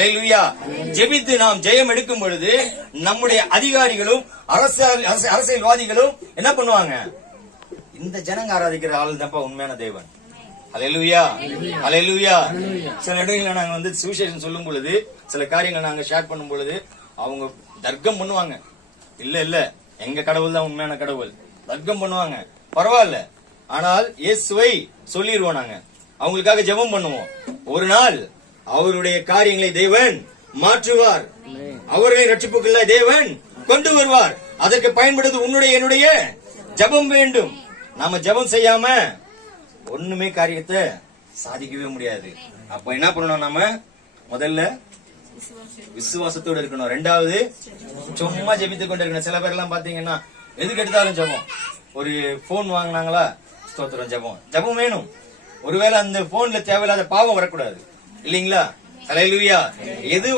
அல்லேலூயா. ஜெபித்து நாம் ஜெயம் எடுக்கும் பொழுது நம்முடைய அதிகாரிகளும் அரசியல்வாதிகளும் என்ன பண்ணுவாங்க? இந்த ஜனங்க ஆராதிக்கிற ஆள் தான்ப்பா உண்மையான தேவன். அல்லேலூயா, அல்லேலூயா. சில இடங்களில் நாங்க சுவிசேஷம் சொல்லும் பொழுது, சில காரியங்கள் நாங்க ஷேர் பண்ணும் பொழுது அவங்க தர்க்கம் பண்ணுவாங்க. இல்ல எங்க கடவுள் தான் உண்மையான கடவுள், தர்க்கம் பண்ணுவாங்க. பரவாயில்ல, ஆனால் இயேசுவை சொல்லிடுவோம். நாங்க அவங்களுக்காக ஜெபம் பண்ணுவோம். ஒரு நாள் அவருடைய காரியங்களை தேவன் மாற்றுவார். அவர்களை ரட்சிப்புக்குள்ள தேவன் கொண்டு வருவார். அதற்கு பயன்படுவது உன்னுடைய என்னுடைய ஜெபம் வேண்டும். நாம ஜெபம் செய்யாம ஒண்ணுமே காரியத்தை சாதிக்கவே முடியாது. அப்ப என்ன பண்ணணும்? நாம முதல்ல விசுவாசத்தோடு இருக்கணும். ரெண்டாவது, சும்மா ஜெபித்துக் கொண்டு இருக்கணும். சில பேர் எல்லாம் பாத்தீங்கன்னா எதுக்கு எடுத்தாலும் ஜெபம். ஒரு போன் வாங்கினாங்களா, ஸ்தோத்திரம், ஜெபம் வேணும். ஒருவேளை அந்த போன்ல தேவையில்லாத பாவம் வரக்கூடாது இல்லீங்களா? அல்லேலூயா. எது